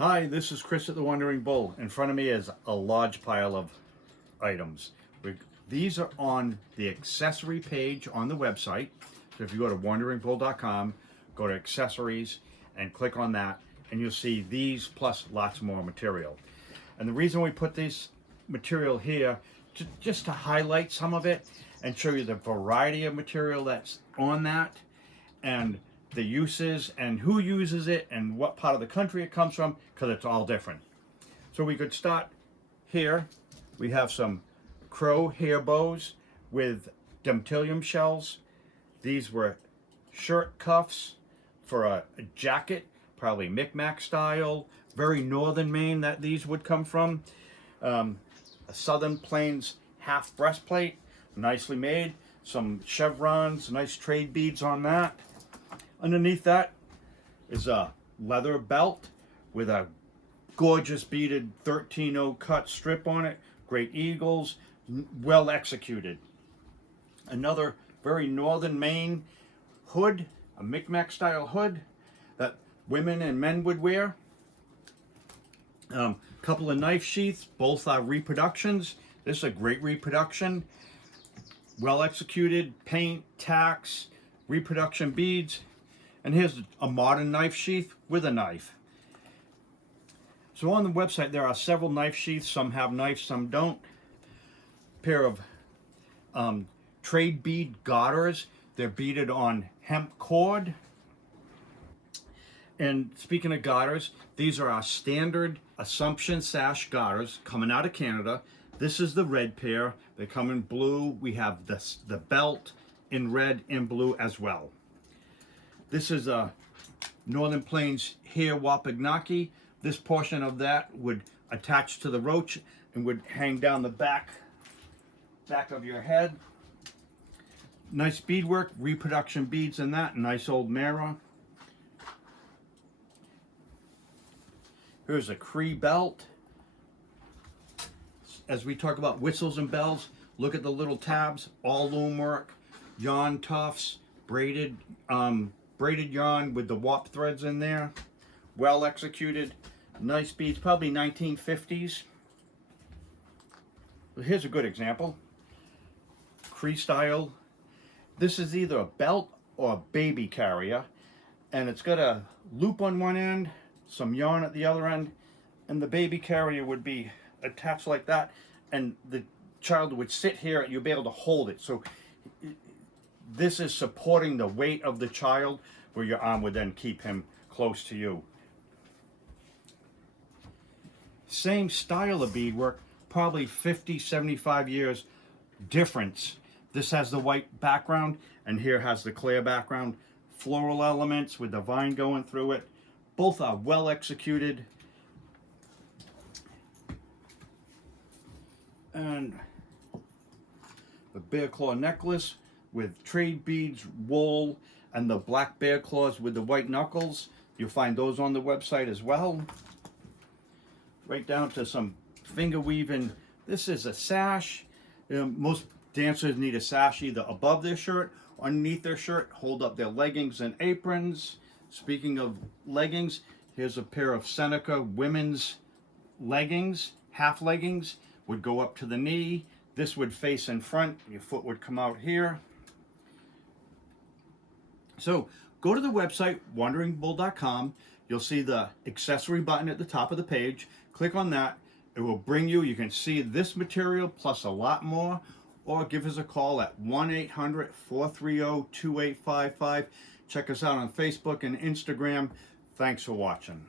Hi, this is Chris at the Wandering Bull. In front of me is a large pile of items. These are on the accessory page on the website. So if you go to wanderingbull.com, go to accessories and click on that, and you'll see these plus lots more material. And the reason we put this material here, just to highlight some of it and show you the variety of material that's on that, and the uses and who uses it and what part of the country it comes from, because it's all different. So we could start here. We have some crow hair bows with Demtilium shells. These were shirt cuffs for a jacket, probably Micmac style, very northern Maine that these would come from. A Southern Plains half breastplate, nicely made. Some chevrons, nice trade beads on that. Underneath that is a leather belt with a gorgeous beaded 13-0 cut strip on it. Great eagles, well executed. Another very northern Maine hood, a Micmac style hood that women and men would wear. Couple of knife sheaths, both are reproductions. This is a great reproduction. Well executed, paint, tacks, reproduction beads. And here's a modern knife sheath with a knife. So on the website there are several knife sheaths. Some have knives, some don't. Pair of trade bead garters. They're beaded on hemp cord. And speaking of garters, these are our standard Assumption sash garters coming out of Canada. This is the red pair. They come in blue. We have the belt in red and blue as well. This is a Northern Plains hair wapagnaki. This portion of that would attach to the roach and would hang down the back of your head. Nice beadwork, reproduction beads in that, nice old mirror. Here's a Cree belt. As we talk about whistles and bells, look at the little tabs, all loom work, yarn tufts, braided yarn with the warp threads in there. Well executed, nice beads, probably 1950s. Here's a good example. Cree style. This is either a belt or a baby carrier, and it's got a loop on one end, some yarn at the other end, and the baby carrier would be attached like that, and the child would sit here and you'd be able to hold it. So this is supporting the weight of the child, where your arm would then keep him close to you. Same style of beadwork, probably 50, 75 years difference. This has the white background, and here has the clear background. Floral elements with the vine going through it. Both are well executed. And the bear claw necklace with trade beads, wool, and the black bear claws with the white knuckles. You'll find those on the website as well. Right down to some finger weaving. This is a sash. Most dancers need a sash either above their shirt or underneath their shirt, hold up their leggings and aprons. Speaking of leggings, here's a pair of Seneca women's leggings, half leggings, would go up to the knee. This would face in front, your foot would come out here. So go to the website, wanderingbull.com. You'll see the accessory button at the top of the page. Click on that. It will bring you, you can see this material plus a lot more, or give us a call at 1-800-430-2855. Check us out on Facebook and Instagram. Thanks for watching.